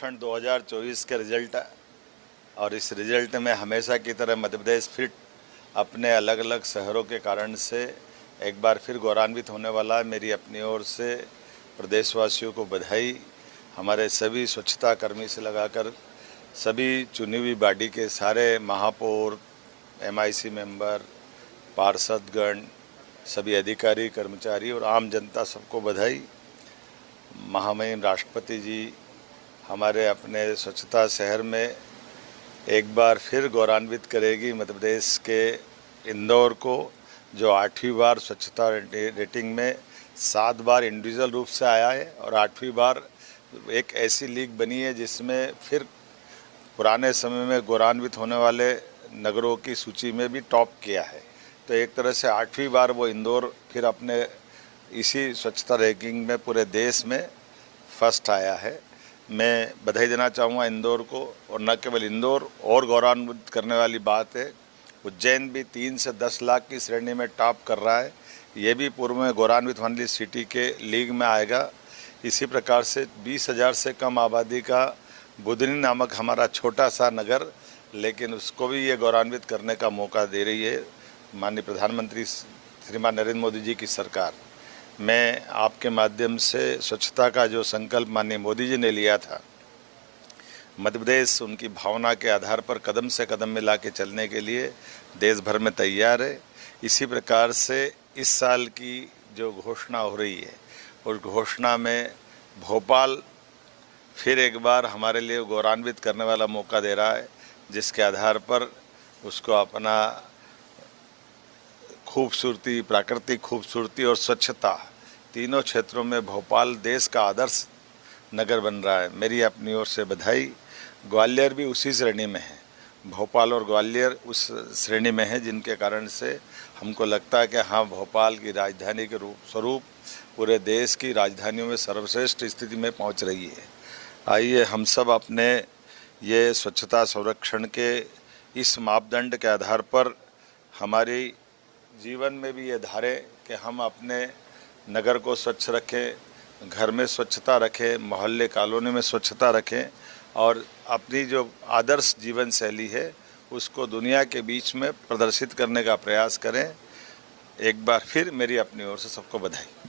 सर्वेक्षण 2024 के रिजल्ट और इस रिजल्ट में हमेशा की तरह मध्य प्रदेश फिर अपने अलग अलग शहरों के कारण से एक बार फिर गौरवान्वित होने वाला है। मेरी अपनी ओर से प्रदेशवासियों को बधाई। हमारे सभी स्वच्छता कर्मी से लगाकर सभी चुनी हुई बॉडी के सारे महापौर, MIC मेंबर, पार्षदगण, सभी अधिकारी, कर्मचारी और आम जनता सबको बधाई। महामहिम राष्ट्रपति जी हमारे अपने स्वच्छता शहर में एक बार फिर गौरवान्वित करेगी मध्य प्रदेश के इंदौर को, जो 8वीं बार स्वच्छता रेटिंग में 7 बार इंडिविजुअल रूप से आया है और 8वीं बार एक ऐसी लीग बनी है जिसमें फिर पुराने समय में गौरवान्वित होने वाले नगरों की सूची में भी टॉप किया है। तो एक तरह से 8वीं बार वो इंदौर फिर अपने इसी स्वच्छता रैंकिंग में पूरे देश में फर्स्ट आया है। मैं बधाई देना चाहूँगा इंदौर को, और न केवल इंदौर, और गौरवान्वित करने वाली बात है उज्जैन भी 3 से 10 लाख की श्रेणी में टॉप कर रहा है। ये भी पूर्व में गौरवान्वित वाली सिटी के लीग में आएगा। इसी प्रकार से 20,000 से कम आबादी का बुधनी नामक हमारा छोटा सा नगर, लेकिन उसको भी ये गौरवान्वित करने का मौका दे रही है माननीय प्रधानमंत्री श्रीमान नरेंद्र मोदी जी की सरकार। मैं आपके माध्यम से स्वच्छता का जो संकल्प माननीय मोदी जी ने लिया था, मध्य प्रदेश उनकी भावना के आधार पर कदम से कदम मिला के चलने के लिए देश भर में तैयार है। इसी प्रकार से इस साल की जो घोषणा हो रही है, उस घोषणा में भोपाल फिर एक बार हमारे लिए गौरवान्वित करने वाला मौका दे रहा है, जिसके आधार पर उसको अपना खूबसूरती, प्राकृतिक खूबसूरती और स्वच्छता, तीनों क्षेत्रों में भोपाल देश का आदर्श नगर बन रहा है। मेरी अपनी ओर से बधाई। ग्वालियर भी उसी श्रेणी में है, भोपाल और ग्वालियर उस श्रेणी में है, जिनके कारण से हमको लगता है कि हाँ, भोपाल की राजधानी के स्वरूप पूरे देश की राजधानियों में सर्वश्रेष्ठ स्थिति में पहुंच रही है। आइए हम सब अपने ये स्वच्छता संरक्षण के इस मापदंड के आधार पर हमारी जीवन में भी ये धारे कि हम अपने नगर को स्वच्छ रखें, घर में स्वच्छता रखें, मोहल्ले कॉलोनी में स्वच्छता रखें और अपनी जो आदर्श जीवन शैली है उसको दुनिया के बीच में प्रदर्शित करने का प्रयास करें। एक बार फिर मेरी अपनी ओर से सबको बधाई।